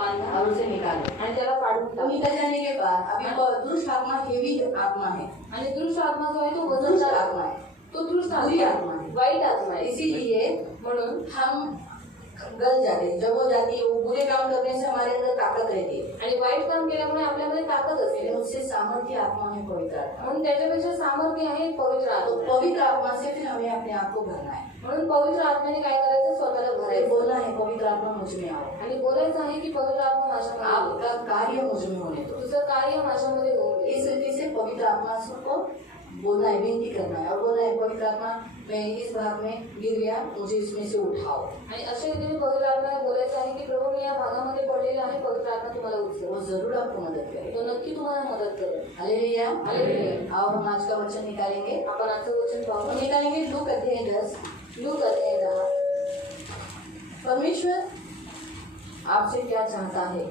और उसे निकालो आणि त्याला काढून वो टाक. निकल जाने के बाद अभी वो दुष्ट आत्मा हेवी आत्मा है, आणि दुष्ट आत्मा जो आहे तो दुष्ट वजनदार आत्मा है, तो दुष्ट बुरी आत्मा आत्मा आहे, है। वाईट आत्मा आहे. इसीलिए म्हणून हम गल जाते हैं। जब वो जाती है, वो बुरे काम करने से हमारे अंदर ताकत रहती है, आणि वाईट काम केल्यामुळे आपल्यामध्ये ताकद असते. लेकिन उससे सामर्थ्य आत्मा है पवित्र आत्मा। म्हणून त्याच्यापेक्षा सामर्थ्य आहे पवित्र तो आत्मा. पवित्र आत्मा से फिर हमें अपने आप को भरना है, म्हणून पवित्र आत्म्याने काय करायचं, स्वतःला फिर भरायचं बोलना है पवित्र आत्मा मुझ में आओ, आणि बोलायचं आहे की पवित्र आत्मा माझ्यामध्ये येऊ. आपका कार्य मुझ में होने दो। तुझं कार्य माझ्यामध्ये होऊ दे. इस रीति से पवित्र आत्मा को बोलना है, विनती करना है और बोलना है पवित्र आत्मा मैं इस भाग में गिर गया, मुझे इसमें से उठाओ। आणि अशा रीतीने पवित्र आत्म्याला बोलायचं आहे की प्रभू मी या भागामध्ये पडलेला आहे, पवित्र आत्मा तुम्हाला उचल. वो जरूर आपको मदद करेगा। तो नक्की तुम्हाला मदत करेल. हालेलुया। हालेलुया. और हम आज का वचन निकालेंगे, आपण आजचं वचन हम पाहू. निकालेंगे लूक अध्याय 10। लूक अध्याय 10. परमेश्वर आपसे क्या चाहता है,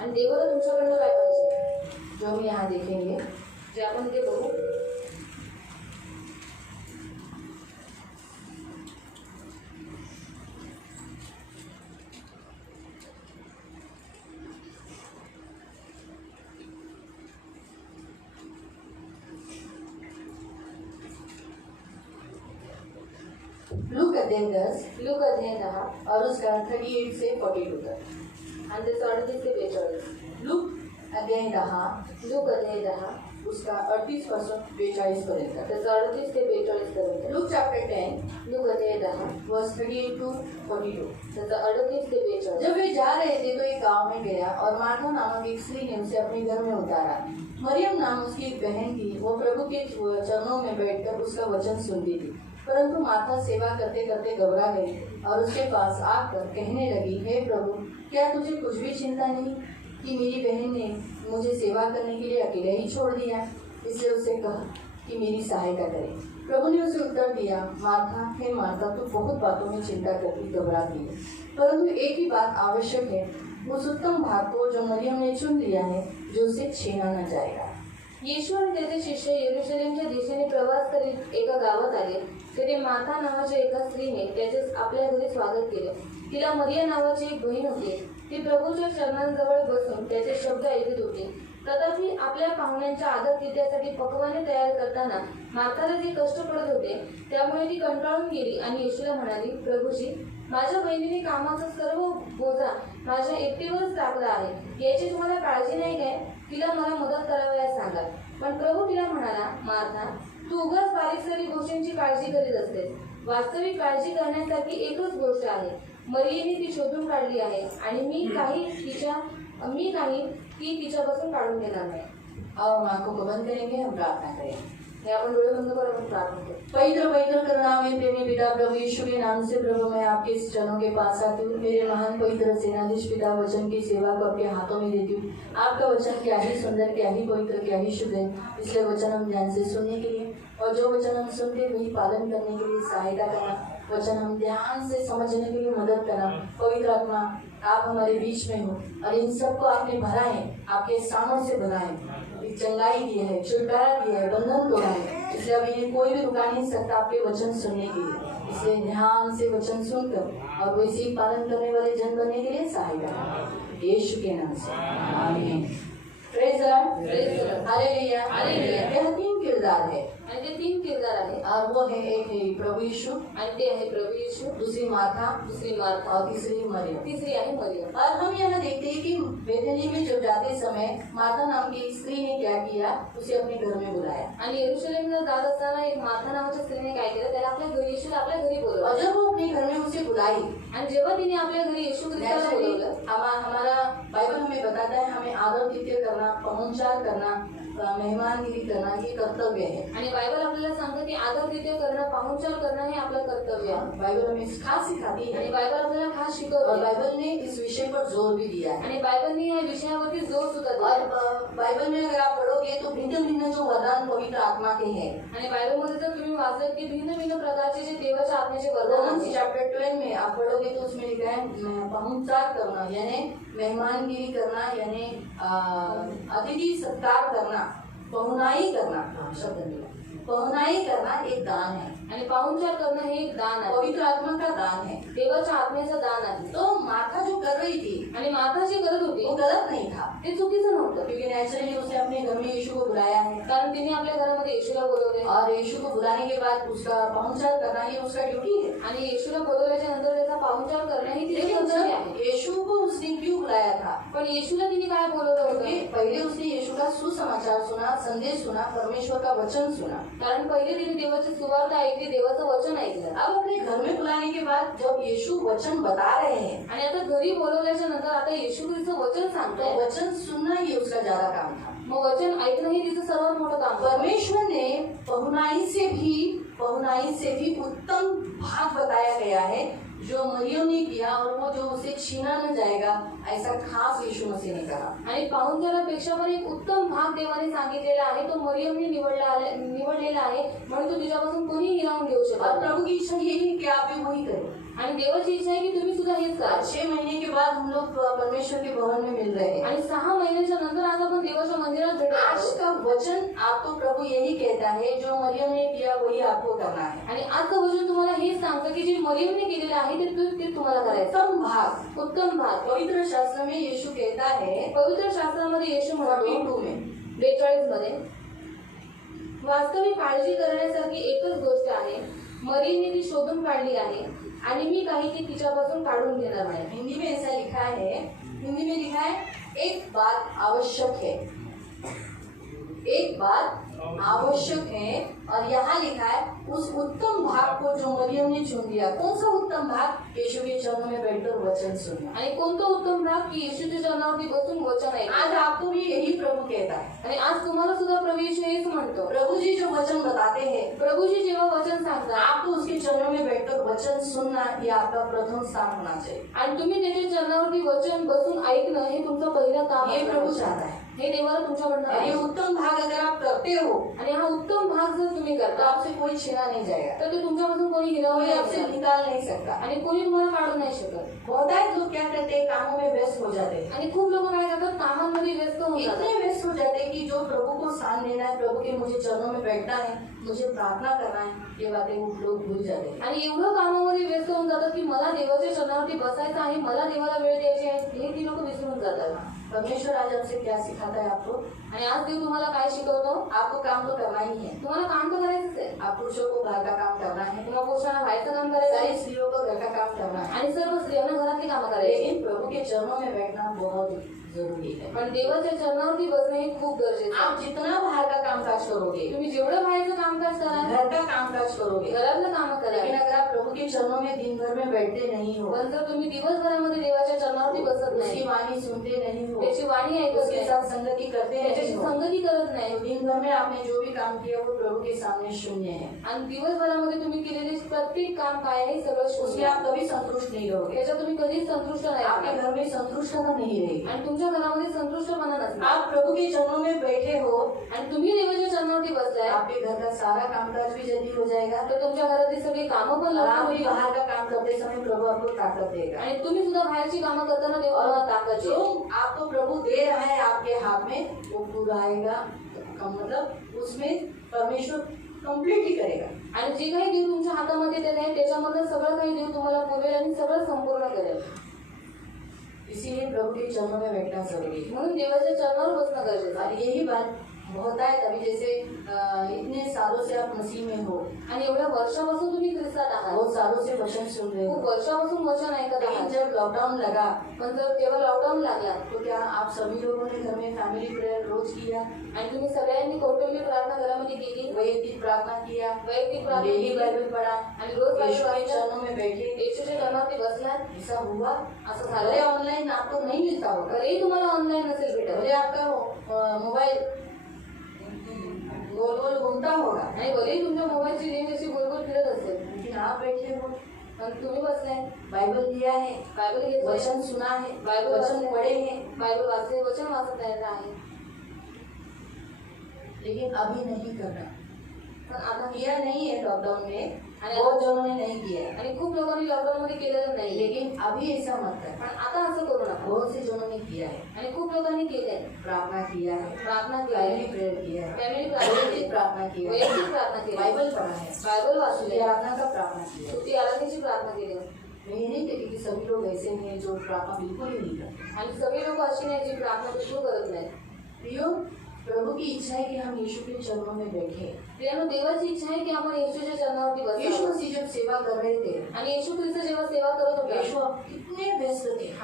आणि देवाला तुमच्याकडनं काय पाहिजे जो हम यहाँ देखेंगे। जे आपण ते बघू. लूक अध्याय 10 लूक अध्याय 10 और उसका 38 से 42 तक। आणि ते 38 ते 42. लूक अध्याय 10 लूक अध्याय 10 उसका 38 पासून 42 पर्यंत। त्याचं 38 ते 42 पर्यंत. लूक चैप्टर 10 लूक अध्याय 10 वर्स 38 to 42। त्याचं 38 ते 42. जब वे जा रहे थे तो एक गांव में गया और मार्था नामक एक स्त्री ने उसे अपने घर में उतारा। मरियम नाम उसकी एक बहन थी, वो प्रभु के चरणों में बैठकर उसका वचन सुनती थी। परंतु मार्था सेवा करते करते घबरा गई और उसके पास आकर कहने लगी, हे प्रभु, क्या तुझे कुछ भी चिंता नहीं कि मेरी बहन ने मुझे सेवा करने के लिए अकेले ही छोड़ दिया? इसलिए उससे कहा कि मेरी सहायता करे। प्रभु ने उसे उत्तर दिया, मार्था, हे मार्था, तू बहुत बातों में चिंता करती घबराती है, परंतु एक ही बात आवश्यक है। उस उत्तम भाग को जो मरियम ने चुन लिया है, जो उसे छीना न जाएगा। येशू आणि त्याचे शिष्य येरुशलेमच्या दिशेने प्रवास करीत एका गावात आले. तेथे माथा नावाच्या एका स्त्रीने त्याचे आपल्या घरी स्वागत केले. तिला मरिया नावाची एक बहीण होती. ती प्रभूच्या चरणांजवळ बसून त्याचे शब्द ऐकत होती. तथापि आपल्या पाहुण्यांच्या आदरातिथ्यासाठी पक्वाने तयार करताना मार्थाला जे कष्ट पडत होते, त्यामुळे ती कंटाळून गेली आणि येशूला म्हणाली, प्रभूजी, माझ्या बहिणीने कामाचा सर्व बोजा माझ्या एकटीवरच टाकला आहे. याची तुम्हाला काळजी नाही काय? तिला मला मदत करावयास सांगा. पण प्रभू तिला म्हणाला, मार्था, तू उगाच बारीक सारीक गोष्टींची काळजी करीत असतेस. वास्तविक काळजी करण्यासाठी एकच गोष्ट आहे. मरियेने ती शोधून काढली आहे आणि मी काही ती तिच्यापासून काढून घेणार नाही. और हम आंखों को बंद करेंगे, हम प्रार्थना करेंगे। हे आपण डोळे बंद करून प्रार्थना करू. पवित्र पवित्र करुणामय प्रेमी पिता प्रभु यीशु के नाम से प्रभु मैं आपके इस चरणों के पास आती हूँ। मेरे महान पवित्र सेनाधीश पिता वचन की सेवा को आपके हाथों में देती हूँ। आपका वचन क्या ही सुंदर, क्या ही पवित्र, क्या ही शुद्ध है। इसलिए वचन हम ध्यान से सुनने के लिए और जो वचन हम सुनते वही पालन करने के लिए सहायता करना। वचन हम ध्यान से समझने के लिए मदद करना। पवित्र आत्मा आप हमारे बीच में हो और इन सबको आपने भरा है, आपके सामों से भरा है, चंगाई दी है, छुटकारा दिया है, बंधन तोड़ा है। इसलिए अब इन्हें कोई भी रुका नहीं सकता आपके वचन सुनने के लिए। इसलिए ध्यान से वचन सुनकर और वैसे ही पालन करने वाले जन बनने के लिए सहायता करना, यीशु के नाम से आमीन। Praise the Lord, hallelujah, hallelujah. यह 3 किरदार है आणि ते 3 किरदार आहे. और वो है, एक है प्रभु यीशु, आणि ते आहे प्रभू येशू, दूसरी मार्था दुसरी मार्था और तीसरी मरियम। तिसरी आहे मरियम. और हम यहाँ देखते हैं कि बेथनी में जब जाते समय मार्था नाम की एक स्त्री ने क्या किया, उसे अपने घर में बुलाया। आणि येरुशलेमला जात असताना एक मार्था नावाच्या स्त्रीने काय केलं, त्याला आपल्या घरी येशूला आपल्या घरी बोलवलं. और जब वो अपने घर में उसे बुलाई, आणि जेव्हा तिने आपल्या घरी येशू ख्रिस्ताला बोलवलं, हमारा बाइबल हमें बताता है हमें आदरातिथ्य करना, पाहुणचार करना, मेहमानगिरी करना ये कर्तव्य है। आणि बायबल आपल्याला सांगते की आदरातिथ्य करणं, पाहुणचार करणं हे आपलं कर्तव्य आहे. बाइबल हमें खास सिखाती है आणि बायबल आपल्याला खास और शिकवते. बाइबल ने इस विषय पर जोर भी दिया है। आणि बायबलने या विषयावरती जोर सुद्धा दिला. और बाइबल में अगर आप पढ़ोगे तो भिन्न भिन्न जो वरदान पवित्र आत्मा के हैं, आणि बायबलमध्ये जर तुम्ही वाचलं की भिन्न भिन्न प्रकारचे जे देवाच्या आत्म्याचे वरदान रोमन्स आहेत. चैप्टर 12 में आप पढ़ोगे तो उसमें लिखा है पाहुणचार करना यानी मेहमानगिरी करना यानी अतिथि सत्कार करना, पहुनाई करना शब्द मिला। पहुनाई करना एक दान है, आणि पाहुणचार करणं हे एक दान आहे, पवित्र आत्मा का दान है। देवाच्या आत्म्याचं दान आहे। तो माता जो कर रही थी आणि माता जे करत वो होती गलत नहीं था, ते चुकीचं नव्हतं, क्योंकि नेचुरली उसने अपने घर में यीशु को बुलाया है कारण तिने आपल्या घरामध्ये येशूला बोलवले और यीशु को बुलाने के बाद उसका पहुंचार करना ही उसका ड्यूटी है। आणि येशूला बोलवल्याच्या नंतर त्याचा पाहुणचार करणं ही तिची लेकिन कर्तव्य जब आहे। यीशु को उसने क्यों बुलाया था? पण येशूला तिने काय बोलवलं क्योंकि होतं? पहले उसने यीशु का सुसमाचार सुना, संदेश सुना, परमेश्वर का वचन सुना। कारण पहिले तिने देवाची सुवार्थ ऐकली, देवाचं वचन ऐकलं। अब अपने घर में बुलाने के बाद जब यीशु वचन बता रहे हैं आणि आता घरी बोलवल्याच्या नंतर आता येशू ख्रिस्तचं वचन तो सांगताय, वचन सुनना ही उसका ज्यादा काम था। मग वचन ऐकणं हे तिचं सर्वात मोठं काम होतं। परमेश्वर ने पहुनाई से भी उत्तम भाग बताया गया है जो मरियम ने किया, और वो जो उसे छीना न जाएगा ऐसा खास यीशु मसीह ने कहा। आणि पाहुणचारापेक्षा पण एक उत्तम भाग देवाने सांगितलेला आहे, तो मरियमने निवडलेला आहे, म्हणून तो तुझ्यापासून कोणी हिरावून घेऊ और शकत नाही। प्रभु की इच्छा यही है कि आप भी वही करें। आणि देवाची इच्छा आहे की तुम्ही सुद्धा हेच करा। 6 महीने के बाद हम लोग परमेश्वर के भवन में मिल रहे हैं। आणि 6 महिन्याच्या नंतर आज आपण देवाच्या मंदिरात भेटत आज आहोत। का वचन आपको प्रभु यही कहता है जो मरियम ने किया वही आपको करना है। आणि आजचं वचन तुम्हाला हेच सांगतं की जे मरियमने केलेलं आहे ते तुम्हाला करायचं। उत्तम भाग पवित्र शास्त्र में यीशु कहता है, पवित्र शास्त्रामध्ये येशू म्हणतो 42 में 42 मध्ये, वास्तविक काळजी करण्यासारखी एकच गोष्ट आहे, मरियमने ती शोधून काढली आहे आणि मी काही ती तिच्यापासून काढून घेणार नाही। हिंदी में ऐसा लिखा है, हिंदी में लिखा है एक बात आवश्यक है, एक बात आवश्यक है, और यहाँ लिखा है उस उत्तम भाग को जो मरियम ने चुन लिया। कौन सा उत्तम भाग? यीशु के चरणों में बैठकर वचन सुनना। आणि कोणतं उत्तम भाग की येशूच्या चरणावरती बसून वचन ऐकणं। आज आपको भी यही प्रभु कहता है। आणि आज तुम्हाला सुद्धा प्रभू येशू हेच म्हणतो। प्रभु जी जो वचन बताते हैं, प्रभूजी जेव्हा वचन सांगतात आपको उसके चरणों में बैठकर वचन सुनना ये आपका प्रथम स्थान होना चाहिए। आणि तुम्ही त्याच्या चरणावरती वचन बसून ऐकणं हे तुमचं पहिलं काम ये असलं प्रभु पाहिजे। चाहता है। हे देवाला तुमच्याकडनं और ये आहे। उत्तम भाग अगर आप करते हो आणि हा उत्तम भाग जर तुम्ही तो करता आपसे कोई छीना नहीं जाएगा, तर ते तुमच्यापासून कोणी हिरावून कोई नाही आपसे शकत निकाल नहीं सकता। आणि कोणी तुम्हाला काढू नाही शकत। बहुत लोग क्या करते हैं, कामों में व्यस्त हो जाते हैं, आणि खूप लोक काय करतात, कामांमध्ये व्यस्त होऊन इतने जातात। व्यस्त हो जाते हैं कि जो प्रभु को स्थान देना है, प्रभु के मुझे चरणों में बैठना है, मुझे प्रार्थना करना है, ये बातें वो लोग भूल जाते हैं। आणि एवढं कामामध्ये व्यस्त होऊन जातात की मला देवाच्या चरणावरती बसायचं आहे, मला देवाला वेळ द्यायची आहे, हे ती लोक विसरून जातात। परमेश्वर आज आपसे क्या सिखाता है आपको? आणि आज देव तुम्हाला काय शिकवतो? आपको काम तो करना ही है। तुम्हाला काम तर करायचंच आहे। आप पुरुषों को घर का काम करना है, तुम्हाला पुरुषांना बाहेरचं काम करायचं सारी आहे स्त्रियों को घर का काम करना है, आणि सर्व स्त्रियांना घरातली कामं करायची। लेकिन प्रभु के चरणों में बैठना बहुत जरूरी है। पण देवाच्या चरणावरती बसणं हे खूप गरजेचं आहे। आप जितना बाहर का कामकाज करोगे, तुम्ही जेवढं बाहेरचं कामकाज कराल, घर का कामकाज करोगे, घरातलं कामं लेकिन कराल, अगर आप प्रभु के चरणों में दिन भर में बैठते नहीं हो, पण जर तुम्ही दिवसभरामध्ये देवाच्या चरणावरती बसत उसकी नाही, वाणी सुनते नहीं हो, त्याची वाणी ऐकत उसके नाही, साथ संगति करते त्याच्याशी नहीं हो, संगती करत नाही, तो दिन भर में आपने जो भी काम किया वो प्रभु के सामने शून्य है। आणि दिवसभरामध्ये तुम्ही केलेले प्रत्येक काम काय आहे सगळं उसमें शून्य। आप कभी संतुष्ट नहीं रहोगे, त्याच्यात तुम्ही कधीच संतुष्ट नाही आपके होणार घर में संतुष्टता नहीं रहेगी। आणि तुमच्या घरामध्ये संतुष्टपणा नसणार। आप प्रभु के चरणों में बैठे हो, आणि तुम्ही देवाच्या चरणावरती बसलाय आपके घर का सारा कामकाज भी जल्दी हो जाएगा, तर तुमच्या घरातली सगळी कामं पण और लवकर आप भी होतील बाहर का काम करते समय प्रभु आपको ताकत देगा। आणि तुम्ही सुद्धा बाहेरची कामं करताना देव तुम्हाला ताकद जो देईल। आपको प्रभु दे रहा है आपके हाथ में वो पूरा आएगा, का मतलब उसमें परमेश्वर कंप्लीट ही करेगा। आणि जे काही देव तुमच्या हातामध्ये देत आहे त्याच्यामधलं सगळं काही देव तुम्हाला पुरेल आणि सगळं संपूर्ण करेल। इसीलिए प्रभु के चरणों में बैठना जरूरी है। म्हणून देवाच्या चरणावर बसणं गरजेचं आहे। और यही बात होता है तभी जैसे इतने सालों से आप मसीह में हो, आणि एवढ्या वर्षापासून तुम्ही ख्रिस्तात आहात, बहुत सालों से वचन सुन रहे खूप हो, वर्षापासून वचन ऐकत लेकिन आहात, जब लॉकडाउन लगा पण जर तेव्हा लॉकडाऊन लागला तो क्या आप सभी लोगों ने घर में फैमिली प्रेयर रोज किया, आणि तुम्ही सगळ्यांनी कौटुंबिक प्रार्थना घरामध्ये केली, वैयक्तिक प्रार्थना किया, वैयक्तिक प्रार्थना डेली केली बाइबल पढ़ा, आणि रोज बायबल यीशु के वाचलं, चरणों में बैठे, येशूच्या चरणावरती बसलात, ऐसा हुआ? असं अरे झालं? ऑनलाइन आपको नहीं मिलता होगा, घरी तुम्हाला ऑनलाईन नसेल भेटत अरे आपका मोबाइल गोल गोल घूमता होगा, आणि भलेही तुमच्या मोबाईलची रेंज अशी गोलगोल फिरत असेल, लेकिन आप बैठे हो, पण तुम्ही बसलाय, बाइबल लिया है, बायबल घेतलंय, वचन सुना है, बाइबल वचन वाचलंय, पढ़े हैं, बायबल वाचले, वचन वाचत आहे, लेकिन अभी नहीं करना। पण आता किया नहीं है लॉकडाउन में, आणि बहुत जनों ने नहीं किया है, आणि खूप लोकांनी लॉकडाऊन मध्ये केलेलं नाही, लेकिन अभी ऐसा मत कर। पण आता असं करू नका। बहुत से जनों ने किया है, आणि खूप लोकांनी केलंय, प्रार्थना किया है, प्रार्थना केली, फैमिली प्रेयर किया है, फॅमिली वैयक्तिक प्रार्थना की है, वैयक्तिक प्रार्थना केली, बाइबल पढ़ा है, बायबल वाचली, स्तुति आराधना का प्रार्थना किया है। स्तुती आराधनेची प्रार्थना केली। मैं ये नहीं कहती कि सभी लोग ऐसे हैं जो प्रार्थना बिल्कुल ही नहीं करते। आणि सगळे लोक अशी नाही जी प्रार्थना बिलकुल करत नाही। प्रियो, प्रभु की इच्छा है कि हम यीशु के चरणों में बैठे। प्रियानो, देवाची इच्छा आहे की आपण येशूच्या चरणावरती यीशु बसावं। मसीह जब सेवा कर रहे थे, आणि येशू ख्रिस्त जेव्हा सेवा करत होता, यीशु अब कितने व्यस्त थे।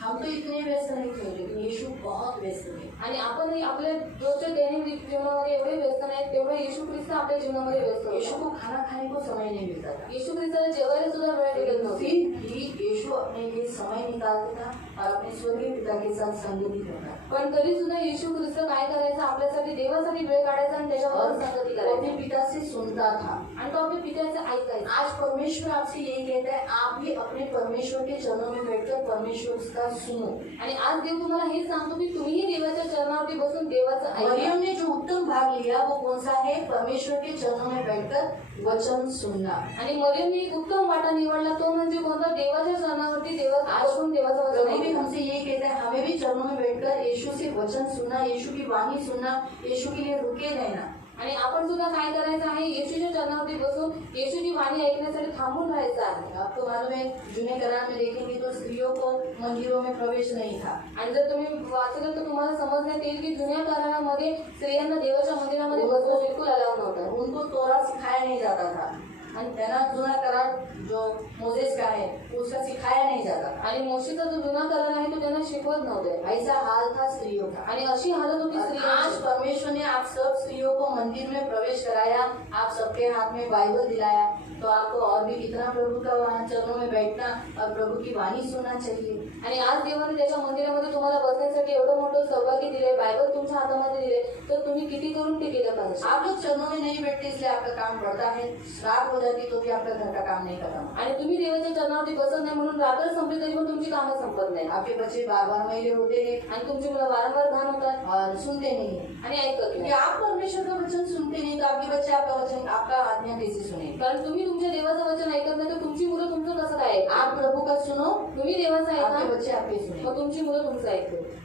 हम तो इतने व्यस्त नहीं थे, लेकिन यीशु बहुत व्यस्त थे। आणि आपण आपल्या रोजच्या दैनंदिन जीवनामध्ये एवढे व्यस्त नाहीत तेवढे येशू ख्रिस्त आपल्या जीवनामध्ये व्यस्त यीशु होता। को खाना खाने को समय नहीं मिलता था, येशू ख्रिस्ताला जेवायला सुद्धा वेळ मिळत लेकिन नव्हती, फिर भी यीशु अपने लिए समय निकालता था और अपने स्वर्गीय पिता के साथ संगति करता था। पण तरी सुद्धा येशू ख्रिस्त काय करायचं, आपल्यासाठी देवासाठी वेळ काढायचा आणि त्याच्यावर संगती वो अपने करायची पिता से सुनता था। आणि तो आपल्या पित्याचं ऐकायचं। आज परमेश्वर आपसे यही कहता है, आप भी अपने परमेश्वर के चरणों में बैठकर परमेश्वर का सुनो। आणि आज देव तुम्हाला हेच सांगतो की तुम्हीही देवाच्या चरणावरती बसून देवाचं ऐका। मरियम ने जो उत्तम भाग लिया वो कौन सा है? परमेश्वर के चरणों में बैठकर वचन सुनना। आणि मरियमने एक उत्तम वाटा निवडला, तो म्हणजे कोणता? देवाच्या चरणावरती देवाचं बसून देवाचं वचन प्रभु भी ऐकणं। हमसे यही कहता है, हमें भी चरणों में बैठकर यीशु से वचन सुनना, यीशु की वाणी सुनना, यीशु के लिए रुके रहना। आणि आपण सुद्धा काय करायचं आहे? येशूच्या चरणावरती बसून येशूची वाणी ऐकण्यासाठी थांबून राहायचं आहे। आपको मालूम है, जुने करार में देखेंगे तो स्त्रियों को मंदिरों में प्रवेश नहीं था। आणि जर तुम्ही वाचलं तर तुम्हाला समजण्यात येईल की जुन्या करारामध्ये स्त्रियांना देवाच्या मंदिरामध्ये बसणं बिलकुल अलाव नव्हतं। उनको तोरा सिखाया नहीं जाता था। आणि है ना, जुना करार जो मोसेस का है उसका सिखाया नहीं जाता था। आणि मोशेचा जो जुना करार आहे तो त्यांना शिकवत नव्हते। ऐसा हाल था स्त्रियों का। आणि अशी हालत होती आज स्त्रियांची। परमेश्वर ने आप सब स्त्रियों को मंदिर में प्रवेश कराया, आप सबके हाथ में बाइबल दिलाया, तो आपको और भी कितना प्रभु का वहाँ चरणों में बैठना और प्रभु की वाणी सुनना चाहिए। आणि आज देवाने त्याच्या मंदिरामध्ये तुम्हाला बसण्यासाठी एवढं मोठं सौभाग्य दिले, बायबल तुमच्या हातामध्ये दिले, तर तुम्ही किती करून ते केलं पाहिजे। आप लोग चरणों में नहीं बैठते इसलिए आपका काम बढ़ता है, रात हो जाती तो भी आपका घर का काम नहीं खत्म। आणि तुम्ही देवाच्या चरणावरती बसत नाही म्हणून रात्र संपली तरी पण तुमची कामं संपत नाही। आपके बच्चे बार बार मैले होते हैं आणि तुमची मुलं वारंवार घाण होतात और सुनते नहीं है, आणि ऐकत क्योंकि नाही। आप परमेश्वर का वचन सुनते नहीं तो आपके बच्चे आपका वचन, आपका आज्ञा कैसे सुनेंगे? कारण तुम्ही तुमच्या देवाचं वचन ऐकत नाही तर तुमची मुलं तुमचं कसं काय ऐकतात? आप प्रभु का सुनो, तुम्ही देवाचं आपके ऐका बच्चे आपके सुने। मग तुमची मुलं तुमचं ऐकतात।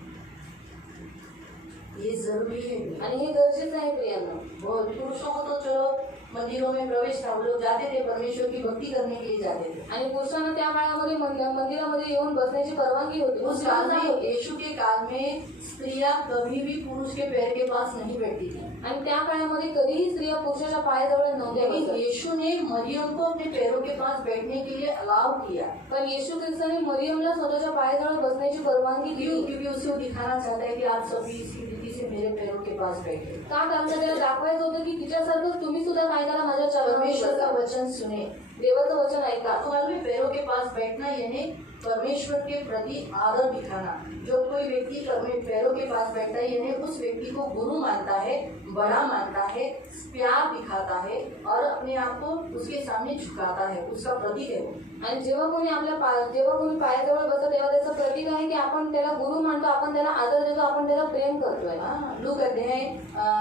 ये जरूरी है। आणि हे गरजेचं आहे प्रियांनो। बहुत पुरुषों को तो चलो मंदिरों में प्रवेश था, वो लोग जाते थे, परमेश्वर की भक्ति करने के लिए जाते थे। आणि पुरुषांना त्या काळामध्ये मंदिरामध्ये येऊन बसण्याची परवानगी होती। उस काल में, यीशु के काल में स्त्रियां कभी भी पुरुष के पैर के पास नहीं बैठती थी। आणि त्या काळामध्ये कधीही स्त्रिया पुरुषाच्या पायाजवळ नव्हत्या लेकिन बसत। यीशु ने मरियम को अपने पैरों के पास बैठने के लिए अलाउ किया। पण येशू ख्रिस्ताने मरियमला स्वतःच्या पायाजवळ बसण्याची परवानगी क्यों? दिली। क्योंकि उसे वो दिखाना चाहता है कि आप सभी इसी रीति से मेरे पैरों के पास बैठे। का? कारण त्याला दाखवायचं होतं की तिच्यासारखं तुम्ही सुद्धा काय करा, माझ्या चरणावर परमेश्वर का बसा। वचन सुने। देवाचं वचन ऐका। आपको मालूम है, पैरों के पास बैठना यानी परमेश्वर के प्रति आदर दिखाना। जो कोई व्यक्ति पैरों के पास बैठता है यानी उस व्यक्ति को गुरु मानता है, बड़ा मानता है, प्यार दिखाता है और अपने आप को उसके सामने झुकाता है, उसका प्रतीक है वो। आणि जेव्हा कोणी पायाजवळ बसतो तेव्हा त्याचं प्रतीक आहे की आपण त्याला गुरु मानतो, आपण त्याला आदर देतो, आपण त्याला प्रेम करतोय। लूक अध्याय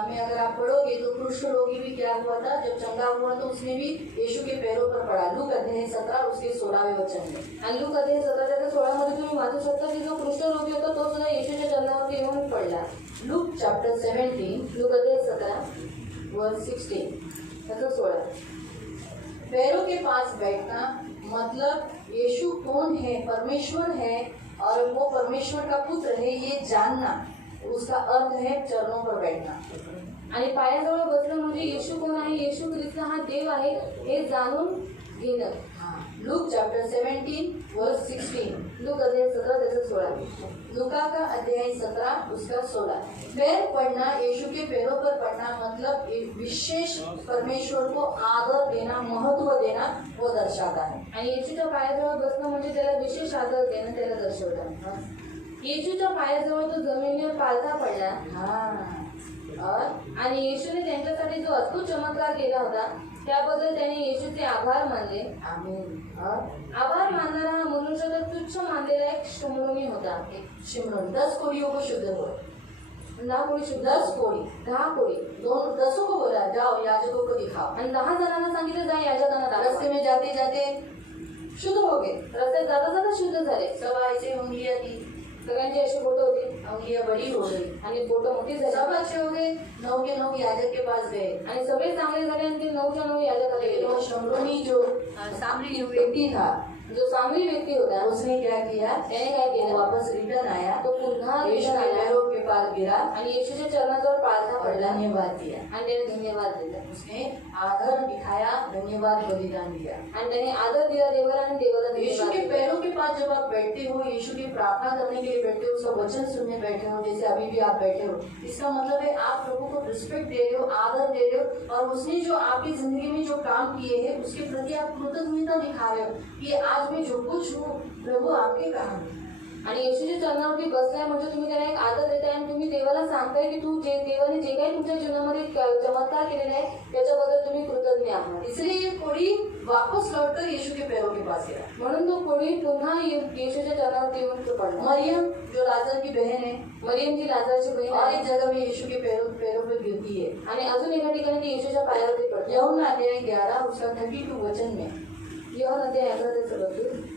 में अगर आप पढ़ोगे तो कुष्ठ रोगी भी क्या हुआ था, जब चंगा हुआ तो उसने भी यीशु के पैरों पर पड़ा। लूक अध्याय 17 उसके 16वें वचन में। आणि लूक अध्याय 17 मध्ये तुम्ही वाचू शकता की जो कुष्ठरोगी होता तो सुद्धा येशूच्या चरणावरती येऊन पडला। लूक चैप्टर 17 लूक अध्याय 17 वर्स 16। त्याचं 16। पैरों के पास बैठना मतलब यीशु कौन है, परमेश्वर है और वो परमेश्वर का पुत्र है ये जानना, उसका अर्थ है चरणों पर बैठना। आणि पायाजवळ बसणं म्हणजे येशू कोण आहे, येशू ख्रिस्त हा देव आहे हे जाणून घेणं। लूक चैप्टर 17 वर्स 16। लूक अध्याय 17 त्याचं 16। लूका का अध्याय 17 उसका 16। पैर पड़ना, यीशु के पैरों पर पड़ना मतलब एक विशेष परमेश्वर को आदर देना, महत्व देना वो दर्शाता है। आणि येशूच्या पायाजवळ बसणं म्हणजे त्याला विशेष आदर देणं त्याला दर्शवतं। येशूच्या पायाजवळ तो जमिनीवर पालथा पडला आणि येशूने त्यांच्यासाठी जो अद्भुत चमत्कार केला होता त्याबद्दल त्याने येशूचे आभार मानले। आभार मानणारा हा मनुष्य तर तुच्छ मानलेला एक शिमरोनी होता। शिमरोन 10 कोड़ियों को शुद्ध हुआ। 10 कोळी शुद्ध 10 कोड़ी 10 कोळी दोनों 10 को बोला जाओ याजकों को दिखाओ। आणि 10 जणांना सांगितलं जा याजकांना दाखवा। रास्ते में जाते जाते शुद्ध हो गए, रस्त्यात जाता जाता शुद्ध झाले। सब ऐसे उंगलियां दी, सगळ्यांची अशी बोटं होती उंगलियां बड़ी हो गई, आणि बोटं मोठी झाली सब अच्छे हो गए। 9 के 9 याजक के पास गए, आणि सगळे चांगले झाले आणि ते 9च्या 9 याजकाला लेकिन वो गेले। शमरोनी जो सामरी जो व्यक्ति था जो सामरी व्यक्ती होता उसने क्या किया, त्याने काय वो केलं, वापस रिटर्न आया, तो पुन्हा यीशु रिटर्न के आला पैरों के पास गिरा आणि येशूच्या चरणाजवळ पाळता और पडला धन्यवाद दिया। आणि त्याने धन्यवाद दिला उसने आदर दिखाया, धन्यवाद बलिदान दिया। आणि त्याने आदर दिला देवाला आणि देवाला यीशु धन्यवाद के दिला। पैरों के पास जब आप बैठते हो, यीशु की प्रार्थना करने के लिए बैठते हो, उसका वचन सुनने बैठे हो, जैसे अभी भी आप बैठे हो, इसका मतलब है आप प्रभु को रिस्पेक्ट दे रहे हो, आदर दे रहे हो, और उसने जो आपकी जिंदगी में जो काम किए हैं उसके प्रति आप कृतज्ञता दिखा रहे हो कि आज मैं जो कुछ हूँ प्रभु आपके कारण है। आणि येशूच्या चरणावरती बसलाय म्हणजे तुम्ही त्याला एक आदर देताय आणि तुम्ही देवाला सांगताय की तू जे देवाने जे काही तुमच्या जीवनामध्ये चमत्कार केलेले आहे त्याच्याबद्दल तुम्ही कृतज्ञ आहात। इसलिए ये कोड़ी वापस लौटकर यीशु के पैरों के पास गया। म्हणून तो कोळी पुन्हा येशूच्या चरणावरती येऊन तो पडला। मरियम जो लाजर की बहन है, मरियम जी लाजारची बहीण और आहे एक जगह में यीशु के पैरों पे गिरती है। आणि अजून एका ठिकाणी ती येशूच्या पायावरती पडते। यूहन्ना अध्याय 11 उसका 32 वचन में यूहन्ना अध्याय 11 ते 32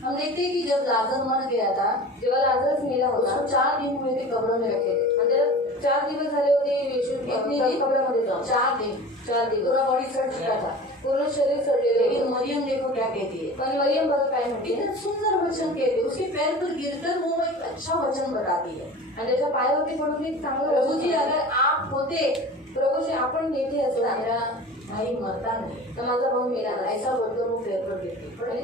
हम देखते हैं कि जब लाजर मर गया था, जेव्हा लाजरस मेला होता उसको 4 दिन हुए थे कब्रों में रखे थे। आणि त्याला 4 दिवस झाले होते येशू कितने दिन? कब्रामध्ये जाऊन 4 दिन 4 दिवस पूरा बॉडी सड़ चुका था। पूर्ण शरीर सडलेलं लेकिन होतं। मरियम देखो क्या कहती है, पण मरियम बघ काय म्हणते कितना सुंदर वचन कहते, उसके पैर पर गिरकर वो एक अच्छा वचन बताती है। आणि त्याच्या पायावरती पडून एक चांगलं प्रभु वचन जी सांगते। अगर आप होते प्रभूजी आपण येथे तो असता मेरा भाई मरता नहीं, तर माझा भाऊ मेला नाही। ऐसा बोलकर वो पैर पर गिरती। आणि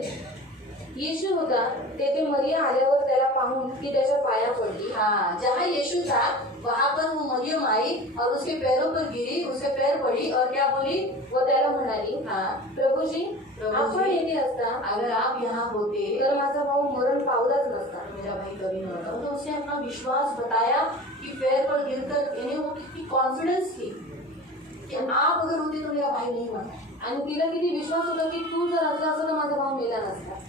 येशू होता तेथे मरिया आल्यावर त्याला पाहून ती त्याच्या पाया पडली। हाँ, जहाँ यीशु था वहाँ पर वो मरियम आई और उसके पैरों पर गिरी, उसके पैर पड़ी और क्या बोली, व त्याला म्हणाली, हाँ प्रभूजी प्रभूजी, आपण येथे असता अगर आप यहाँ होते तर माझा भाऊ मरण पावलाच नसता। मेरा भाई कभी न होता। तो उसने अपना विश्वास बताया कि पैर पर गिरकर, यानी वो कितनी कॉन्फिडेंस थी कि आप अगर होते तो मेरा भाई नहीं मरता। आणि तिला किती विश्वास होता की तू जर असला असता तर माझा भाऊ मेला नसता।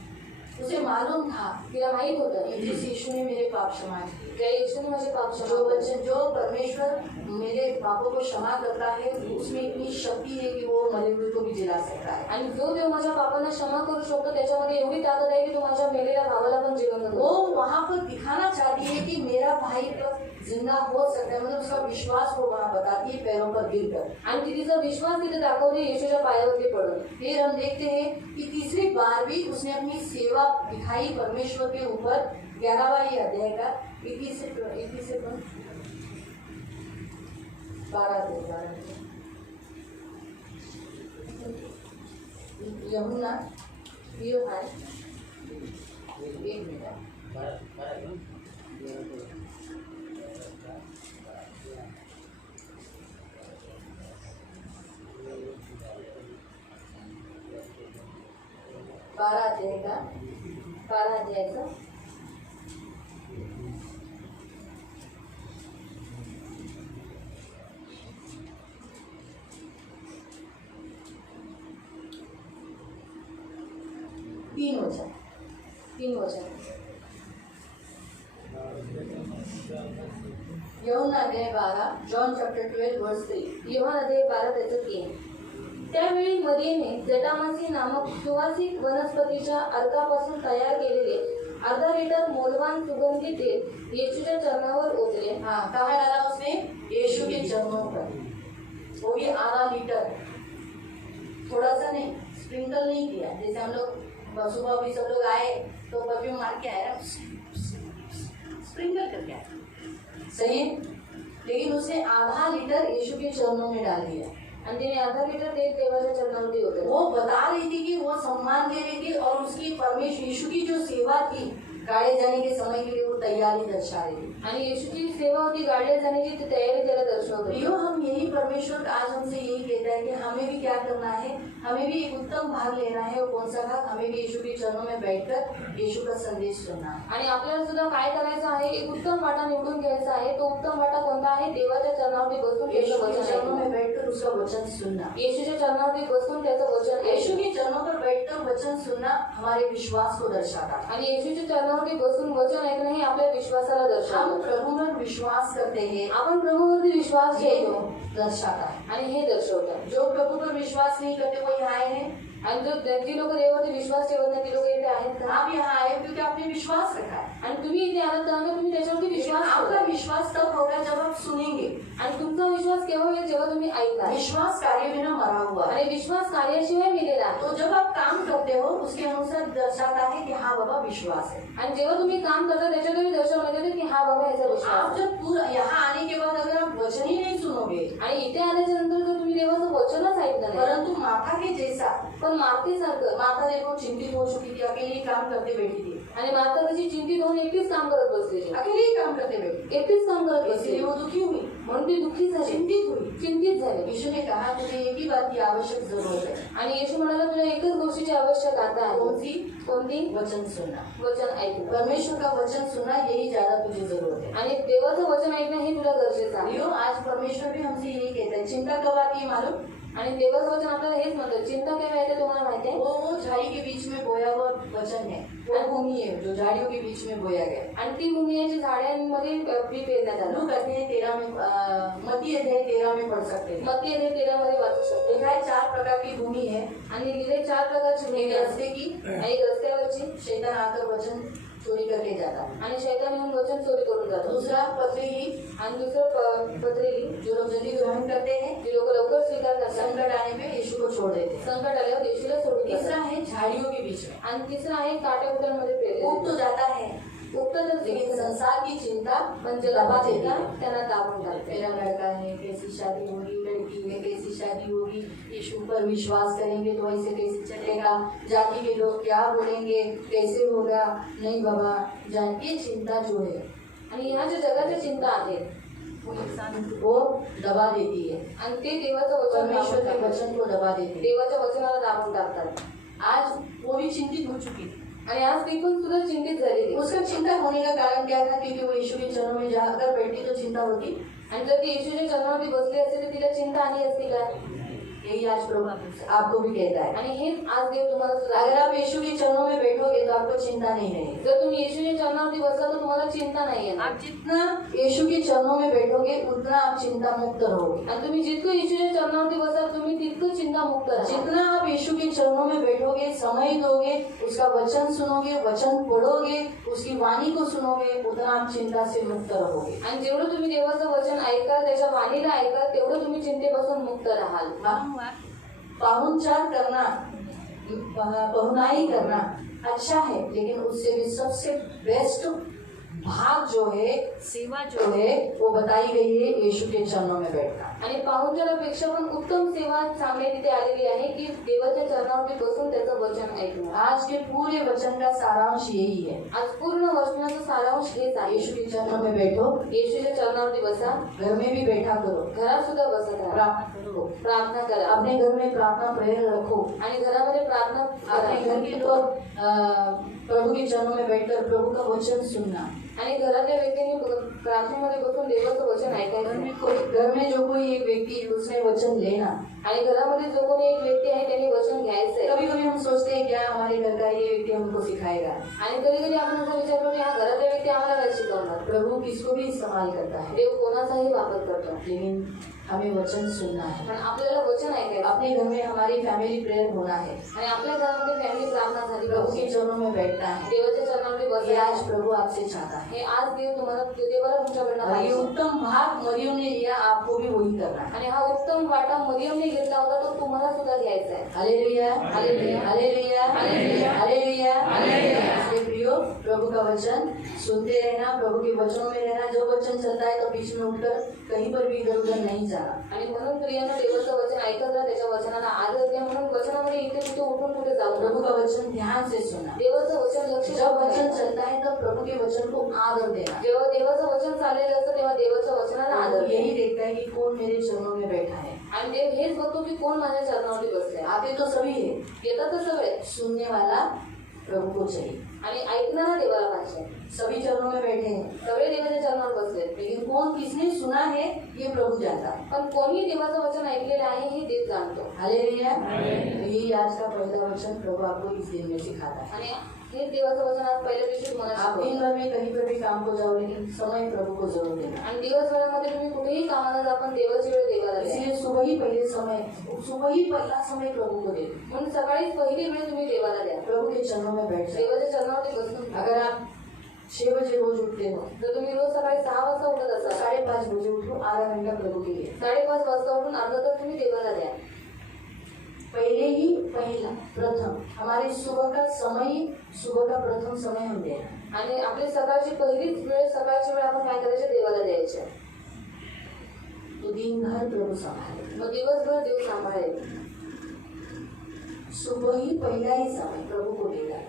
उसे मालूम था तिला माहित होतं कि जिस यीशु ने मेरे पाप क्षमा किए, त्या येशूने माझे पाप क्षमा जो केले। वचन जो परमेश्वर मेरे पापों को क्षमा करता है उसमें इतनी शक्ति है कि वो मरे हुए को भी जिला सकता है। आणि जो देव माझ्या पापांना क्षमा करू शकतो त्याच्यामध्ये एवढी ताकद आहे की तो माझ्या मेलेल्या भावाला पण जिवंत वो करू। वहाँ पर दिखाना चाहती है कि मेरा भाई तो जिंदा हो सकता है, मतलब उसका विश्वास वो वहाँ बताती है पैरों पर गिरकर। आणि ती तिचा विश्वास तिथे दाखवते येशूच्या पायावरती पडून। फिर हम देखते हैं कि तीसरी बार भी उसने अपनी सेवा दिखाई परमेश्वर के ऊपर। 11वां अध्याय का 21 से 12 यमुना यो हाय 1 मिनट 12 अध्याय का 12 अध्यायाचा 3 वचन। 3 वचन। यूहन्ना अध्याय 12 जॉन चॅप्टर 12 वर्स 3। योहान अध्याय 12 त्याचं 3। त्यावेळी मरियेने जटामासी नामक सुवासिक वनस्पतीच्या अर्कापासून तयार केलेले अर्धा लिटर मौल्यवान सुगंधी तेल येशूच्या चरणावर ओतले। हाँ, कहाँ डाला उसने, यीशु के चरणों पर, वो भी आधा लीटर, थोड़ा सा नहीं, स्प्रिंकल नहीं किया। जैसे हम लोग सुबह भी सब लोग आए तो परफ्यूम मार के आए, स्प्रिंकल करके आए, सही है। लेकिन उसने आधा लीटर यीशु के चरणों में डाल दिया आणि तिने अर्धा लिटर तेल देवाच्या चरणावरती ओतले। वो बता रही थी कि वो सम्मान दे रही थी और उसकी परमेश्वर यीशु की जो सेवा थी गाड़े जाने के समय के लिए वो तैयारी दर्शा रही थी। आणि येशूची सेवा होती गाडल्या जाण्याची ती तयारी त्याला दर्शवत होती। प्रियो, हम यही परमेश्वर आज हमसे यही कहता है कि हमें भी क्या करना है, हमें भी एक उत्तम भाग लेना है। और कौन सा भाग, हमें भी यीशु के चरणों में बैठकर यीशु का संदेश सुनना है। आणि आपल्याला सुद्धा काय करायचं आहे, एक उत्तम वाटा निवडून घ्यायचा आहे। तो उत्तम वाटा कोणता आहे, देवाच्या चरणावरती बसून यीशु त्याचं के वचन चरणों ऐकणं। में बैठकर उसका वचन सुनना, येशूच्या चरणावरती बसून त्याचं वचन यीशु ऐकणं। के चरणों पर बैठकर वचन सुनना हमारे विश्वास को दर्शाता है। आणि येशूच्या चरणावर चरणावरती बसून वचन ऐकणं हे आपल्या विश्वासाला हम दर्शवतं. प्रभु में विश्वास करते हैं, आपण प्रभूवरती विश्वास ये ठेवतो दर्शाता है। आणि हे दर्शवतं. जो प्रभु पर विश्वास नहीं करते वो यहाँ आए हैं। आणि जी लोक देवावरती विश्वास ठेवत नाही ती लोक इथे आहेत का? आप यहाँ आए क्योंकि आपने विश्वास रखा है। आणि तुम्ही इथे आलात कारण का तुम्ही त्याच्यावरती विश्वास आपका ठेवता. विश्वास तब होगा जब आप सुनेंगे। आणि तुमचा विश्वास केव्हा होईल जेव्हा तुम्ही ऐकता. विश्वास कार्य बिना मरा हुआ है। आणि विश्वास कार्याशिवाय मेलेला आहे. तो जब आप काम करते हो उसके अनुसार दर्शाता है कि हाँ बाबा विश्वास है। आणि जेव्हा तुम्ही काम करता त्याच्यातून दर्शवण्यात येते की हा बाबा याचा विश्वास आप आहे. जब पूरा यहाँ आने के बाद अगर आप वचन ही नहीं सुनोगे, आणि इथे आल्याच्या नंतर जर तुम्ही देवाचं वचनच ऐकलं नाही परंतु माता के जैसा, पण मातेसारखं माता देखो चिंतित हो चुकी थी, अकेले ही काम करते बैठी थी, आणि माता कशी चिंतित होऊन एकटीच काम करत बसलेली, अकेले ही काम करते बैठी, एकटीच काम करत इसलिए बसलेली वो दुखी हुई, म्हणून ती दुःखी झाली, चिंतित हुई। चिंतित झाली. यीशु ने कहा तुझे एक ही बात की आवश्यक जरूरत है। आणि येशू म्हणाला तुला एकच गोष्टीची आवश्यकता कौन आहे. सी? कोणती? वचन सुनना। वचन ऐकणं. परमेश्वर का वचन सुनना यही ज्यादा तुझे जरूरत है। आणि देवाचं वचन ऐकणं हे तुला गरजेचं आहे. प्रियो, आज परमेश्वर भी हमसे यही कहता है, चिंता कब आती है मालूम? आणि देवाचं वचन आपल्याला हेच म्हणतं, चिंता केव्हा येते तुम्हाला माहिती आहे? वो झाड़ी के बीच में बोया हुआ वचन है, वो भूमि है जो झाड़ियों के बीच में बोया गया। आणि ती भूमी आहे जी झाडांमध्ये बी पेरण्यात आलं. लोग कहते हैं 13 में मत्ती अध्याय 13 में पढ़ सकते हैं। मत्ती अध्याय 13 मध्ये वाचू शकतो. देखा है 4 प्रकार की भूमि है। आणि लिहिले 4 प्रकारची भूमी एक आहे. रास्ते की, एक रस्त्यावरची, शैतान आकर वचन चोरी करके जाता है। आणि शैतान येऊन वचन चोरी करून जातो. दूसरा पथरीली, आणि दुसरं पथरीली, जो लोग जल्दी ग्रहण करते हैं, जी लोक लवकर स्वीकार करतात, संकट आने पे यीशु को छोड़ देते हैं। संकट आल्यावर येशूला सोडून तीसरा देतात. है झाड़ियों के बीच में, आणि तिसरा आहे काट्याकुट्यांमध्ये उग पेरले. तो जाता है उगतं तर लेकिन लेकिन संसार की चिंता पण ज्याला दबा देती बाधिता है। त्यांना दाबून टाकते. मेरा लड़का है, कैसी शादी होगी, लड़की है, कैसी शादी होगी, यीशु पर विश्वास करेंगे तो ऐसे कैसे चलेगा, जाति के लोग क्या बोलेंगे, कैसे होगा, नहीं बाबा जान, ये चिंता जो है आणि ह्या ज्या जगाच्या चिंता आहेत वो इंसान को दबा देती है, आणि ते देवाचं वचन परमेश्वर दाबून के टाकतात. वचन को दबा देती है। देवाच्या वचनाला दाबून टाकतात. आज वो भी चिंतित हो चुकी थी। आणि आज ती पण सुद्धा चिंतित झालेली. उसका चिंता होने का कारण क्या था? क्योंकि वो यीशु के चरणों में जाकर बैठी तो चिंता होती। आणि जर ती येशूच्या चरणावरती बसली असते तर तिला चिंता आली असती का? यही आज प्रभु आपको भी कहता है, आणि हेच आज देव तुम्हाला सुद्धा अगर आप यीशु के चरणों में बैठोगे तो आपको चिंता नहीं रहेगी। जर तुम्ही येशूच्या चरणावरती बसला तर तुम्हाला चिंता नाही आहे. आप जितना यीशु के चरणों में बैठोगे उतना आप चिंता मुक्त रहोगे। आणि तुम्ही जितकं येशूच्या चरणावरती बसाल तुम्ही तितकं चिंता मुक्त राहाल. जितना आप यीशु के चरणों में बैठोगे, समय दोगे, उसका वचन सुनोगे, वचन पढ़ोगे, उसकी वाणी को सुनोगे, उतना आप चिंता से मुक्त रहोगे। आणि जेवढं तुम्ही देवाचं वचन ऐकाल त्याच्या वाणीला ऐकाल तेवढं तुम्ही चिंतेपासून मुक्त राहाल. पाहुणचार करना, पहुनाई करना अच्छा है, लेकिन उससे भी सबसे बेस्ट भाग जो है, सेवा जो है, वो बताई गई है यीशु के चरणों में बैठना। आणि पाहुणचारापेक्षा पण उत्तम सेवा चांगली तिथे आलेली आहे की देवाच्या चरणावरती बसून त्याचं वचन ऐकणं. आज के पूरे वचन का सारांश यही है। आज पूर्ण वचनाचं सारांश हेच आहे. यीशु के चरणों में बैठो, येशूच्या चरणावरती बसा, घर में भी बैठा करो, घरात सुद्धा बसत राहा, प्रार्थना करो, प्रार्थना करा, अपने घर में प्रार्थना प्रेयर रखो, आणि घरामध्ये प्रार्थना अपने घर के लोग प्रभु के चरणों में बैठकर प्रभु का वचन सुनना। आणि घरातल्या व्यक्तींनी प्रार्थनेमध्ये बसून देवाचं वचन ऐकायचं. घर में जो कोई एक व्यक्ति उसने वचन लेना। आणि घरामध्ये जो कोणी एक व्यक्ती आहे त्यांनी वचन घ्यायचंय. कभी कभी हम सोचते हैं क्या हमारे घर का ये व्यक्ति हमको सिखाएगा। आणि कधी कधी आपण असा विचार करतो हा घरातला व्यक्ती आम्हाला काय शिकवणार. प्रभु किसको भी इस्तेमाल करता है, देव कोणाचाही वापर करतो, लेकिन हमें वचन सुनना है। पण आपल्याला वचन ऐकायचं. अपने घर में हमारी फैमिली प्रेयर होना है, आणि आपल्या घरामध्ये फॅमिली प्रार्थना झाली प्रभु के पाहिजे. चरणों में बैठना है। देवाच्या चरणावरती ये बसायचं. आज प्रभु आपसे चाहता है। हे आज देव तुम्हाला देवाला तुमच्याकडनं और ये पाहिजे. उत्तम भाग मरियम ने लिया, आपको भी वही करना है। आणि हा उत्तम वाटा मरियमने घेतला होता तो तुम्हाला सुद्धा घ्यायचा आहे. Hallelujah, hallelujah, hallelujah, hallelujah, hallelujah, hallelujah. इसलिए प्रियो, प्रभु का वचन सुनते रहना, प्रभु के वचनों में रहना। जो वचन चलता है तो बीच में उठकर कहीं पर भी इधर उधर नहीं जाना। आणि म्हणून प्रियांनो देवाचं वचन ऐकत राहा, त्याच्या वचनाला आदर द्या. म्हणून वचनामध्ये इथे तिथे उठून कुठे जाऊ प्रभु नका. का वचन ध्यान से सुनना। देवाचं वचन लक्ष जब वचन चलता है तो प्रभु के वचन को आदर देना। जेव्हा देवाचं वचन चाललेलं असतं तेव्हा देवाच्या वचनाला आदर प्रभु द्या. यही देखता है कि कौन मेरे चरणों में बैठा है। आणि देव हेच बघतो की कोण माझ्या चरणावरती बसले. आते तो सभी है, येतात तर सगळे, सुनने वाला प्रभु को चाहिए। आणि ऐकणारा देवाला पाहिजे. सभी चरणों में बैठे हैं, सगळे देवाच्या चरणावर बसले, लेकिन कौन किसने सुना है ये प्रभु जानता है। पण कोणी देवाचं वचन ऐकलेलं आहे हे देव जाणतो. हालेलुया। तो यही आज का पहला वचन प्रभु आपको इस दिन में सिखाता है। आणि हे देवाचं वचन आज पहिल्या दिवशी तुम्हाला आप दिन शिकवलं. भर में कहीं पर भी काम को जाओ, लेकिन समय प्रभु को जरूर देना। आणि दिवसभरामध्ये तुम्ही कुठेही कामाला जा, पण देवाची वेळ देवाला द्या. इसलिए सुबह ही पहला समय प्रभु को दे। म्हणून सकाळीच पहिली वेळ तुम्ही देवाला द्या. प्रभु के चरणों में बैठ जाओ। देवाच्या चरणावरती बसून अगर आप 6 बजे रोज उठते हो, जर तुम्ही रोज सकाळी 6 वाजता उठत असाल, 5:30 बजे उठो, आधा घंटा प्रभु के लिए। 5:30 वाजता उठून अर्धा तास तुम्ही देवाला द्या. पहला प्रथम हमारे सुबह का प्रथम समय हम देना। आणि आपली सकाळची पहिलीच वेळ, सकाळची वेळ आपण काय करायचे? देवाला द्यायचे. तो दिन भर प्रभु संभाले। मग दिवसभर देव सांभाळेल. सुबह ही पहला ही समय प्रभु को देना,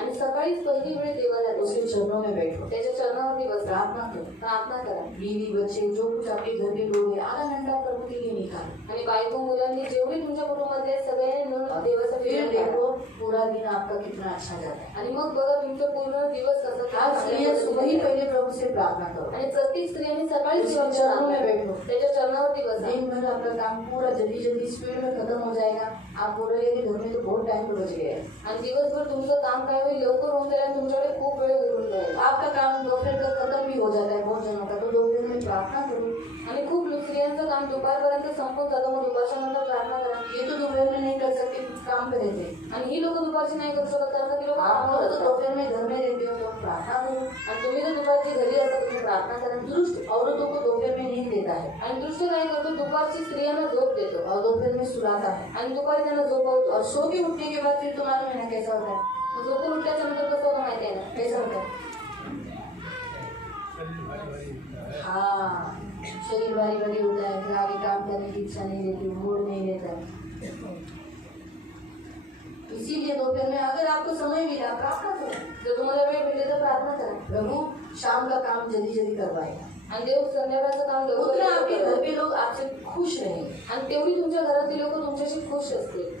आणि सकाळीच पहिली वेळ देवाला द्या. उसके चरणों में बैठो, त्याच्या चरणावरती बसा, प्रार्थना करो। प्रार्थना करा. बीवी बच्चे जो कुछ आपके घर के लोग हैं, आधा घंटा प्रभु के लिए निकालो। आणि बायको मुलांनी जेवढी तुमच्या कुटुंबातले आहेत, सगळ्यांनी मिळून देवासाठी फिर वेळ काढा. देखो पूरा दिन आपका कितना अच्छा जाता है। आणि मग बघा तुमचा पूर्ण दिवस कसा आज स्त्रियां सुबह ही पहले प्रभु से प्रार्थना करो, आणि प्रत्येक स्त्रियांनी सकाळी उसके चरणों में बैठो। त्याच्या चरणावरती बसा. दिन भर आपका काम पूरा जल्दी स्पीड में खत्म हो जाएगा। आप बोलोगे कि घर में तो बहुत टाइम तो बच गया है। आणि दिवसभर तुमचं काम काय होईल? लवकर होऊन जाईल आणि तुमच्याकडे खूप वेळ उरून जाईल. आपका काम दोपहर का खत्म भी हो जाता है बहुत जनों का, तो दोपहर में प्रार्थना करो। आणि खूप स्त्रियांचं काम दुपारपर्यंत संपून जातं, मग दुपारच्या नंतर प्रार्थना करा. ये तो दोपहर में नहीं कर सकते, काम पे रहते। आणि ही लोक दुपारची नाही करू शकत, कारण ती लोक आप कामावर तो असतात. दोपहर में घर में रहते हो तो प्रार्थना करो। आणि तुम्ही जर दुपारची घरी असता, तुम्ही प्रार्थना करा. दुरुस्त औरतों को दोपहर में नींद देता है आणि दुसरं काय करतो? दुपारची स्त्रियांना झोप देतो और दोपहर में सुलाता है, आणि दुपारी त्यांना झोपवतो. और सो के उठने के बाद फिर तो मालूम है ना कैसा होता है। झोपून उठल्याच्या नंतर कसं होतं माहिती आहे ना? कैसा होता है? हाँ, शरीर भारी भारी होता है, फिर आगे काम करने की इच्छा नहीं रहती, मूड नहीं रहता है। इसीलिए दोपहर में अगर आपको समय मिला प्रार्थना करो। जर तुम्हाला वेळ भेटले तर प्रार्थना करा. प्रभु शाम का काम जल्दी करवाएगा, आणि देव संध्याकाळचं काम लवकर उतना आपके लवकर घर करेल. के लोग आपसे खुश रहेंगे। आणि तेवढी तुमच्या घरातील लोक तुमच्याशी खुश असतील.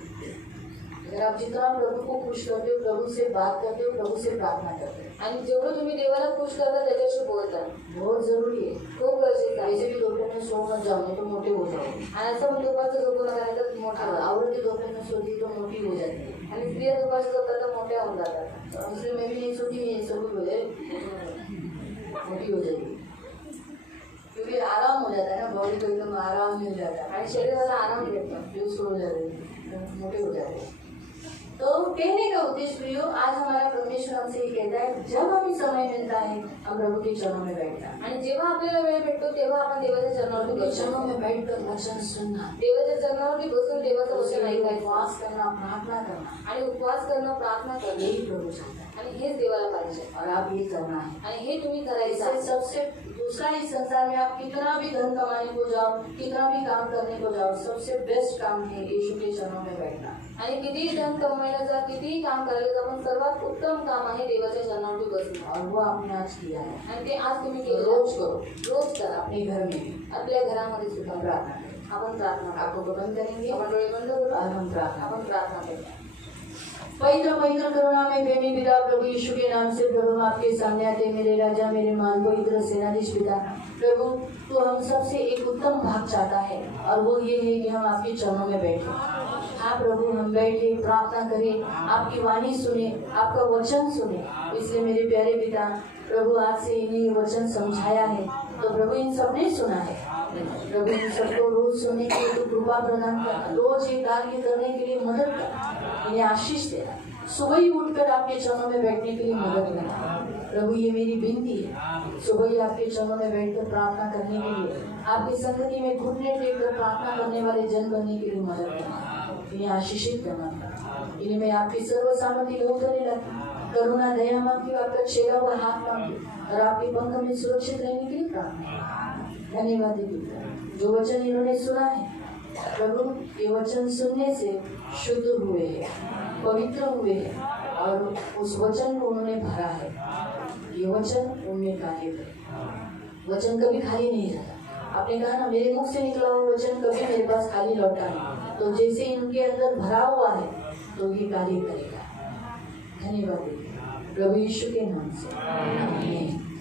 अगर आप जितना प्रभु को खुश करते हो, प्रभु से बात करते हो, प्रभु से प्रार्थना करते हो, आणि जेवढं तुम्ही देवाला खुश करता त्याच्याशी बोलता, बहुत जरूरी है। खूप गरजेचं आहे. वैसे भी दोपहर में सो मत जाओ, नहीं तो मोटे हो जाओगे। आणि असं पण दुपारचं झोपू नका, नाही तर मोठा हाँ, होता. औरतें दोपहर में सोती तो मोटी हो जाती है। आणि स्त्रिया दुपारचं झोपतात तर मोठ्या होऊन जातात. तो इसलिए मैं भी नहीं सोती, मैं सब हो जाए मोटी हो जाएगी, क्योंकि आराम हो जाता है ना, बॉडी को एकदम आराम मिल जाता है, आणि शरीराला आनंद भेटतो. जो सो हो जाते हैं, मोटे हो जाते हैं। तो कहने का उद्देश्य प्रियो, आज हमारा परमेश्वर हमसे ये कहता है, जब हमें समय मिलता है हम प्रभु के चरणों में बैठना, आणि जेव्हा आपल्याला वेळ भेटतो तेव्हा आपण देवाच्या चरणावरती प्रभु के बसतो. चरणों में बैठकर वचन सुनना, देवाच्या चरणावरती बसून देवाचं वचन उसके लिए ऐकायचं उपवास करना, प्रार्थना करना, आणि उपवास करणं, प्रार्थना करणं, यही प्रभु चाहता है आणि हेच देवाला पाहिजे. और आप ये करना है। आणि हे तुम्ही करायचं आहे. इससे सबसे दूसरा, इस संसार में आप कितना भी धन कमाने को जाओ, कितना भी काम करने को जाओ, सबसे बेस्ट काम है यीशु के चरणों में बैठना। आणि कितीही धन कमवायला जा, कितीही काम करायला जा, पण सर्वात उत्तम काम आहे देवाच्या चरणावरती बसणं. और वो आपने आज किया है, आणि ते आज तुम्ही केलं. रोज करो, रोज करा. अपने घर में भी आपल्या घरामध्ये सुद्धा प्रार्थना करें। आपण प्रार्थना करू. आपको बंद करेंगे आपण डोळे बंद करू. और हम प्रार्थना आपण प्रार्थना करूया. पवित्र पवित्र करुणा में प्रेमी पिता प्रभु यीशु के नाम से प्रभु हम आपके सामने आते, मेरे राजा, मेरे मान पवित्र सेनाधीश पिता प्रभु, तो हम सबसे एक उत्तम भाग चाहता है, और वो ये है कि हम आपके चरणों में बैठे। हाँ प्रभु, हम बैठे प्रार्थना करें, आपकी वाणी सुने, आपका वचन सुने। इसलिए मेरे प्यारे पिता प्रभु, आज से इन्हें वचन समझाया है, तो प्रभु इन सबने सुना है। प्रभु इन सबको रोज सुनने के लिए तो कृपा प्रदान करना, रोज ये कार्य करने के लिए मदद करना, इन्हें आशीष देना, सुबह ही उठकर आपके चरणों में बैठने के लिए मदद करना। प्रभु ये मेरी विनती है, सुबह ही आपके चरणों में बैठकर प्रार्थना करने के लिए, आपकी संगति में घुटने टेककर प्रार्थना करने वाले जन बनने के लिए मदद करना, इन्हें आशीषित करना। इन्हें मैं आपकी सर्व सामर्थ्य लोग करने लगी, करुणा दया मांगती, आपका छेड़ा हुआ हाथ मांगती, और आपके पंख में सुरक्षित रहने के लिए प्रार्थना। धन्यवाद देती, जो वचन इन्होंने सुना है प्रभु, ये वचन सुनने से शुद्ध हुए हैं, पवित्र हुए हैं, और उस वचन को उन्होंने भरा है। ये वचन उनमें कार्य करे। वचन कभी खाली नहीं जाता। आपने कहा ना, मेरे मुख से निकला हुआ वचन कभी मेरे पास खाली लौटा नहीं। तो जैसे इनके अंदर भरा हुआ है तो ये कार्य करेगा। धन्यवाद प्रभु यीशु के नाम से, आमीन।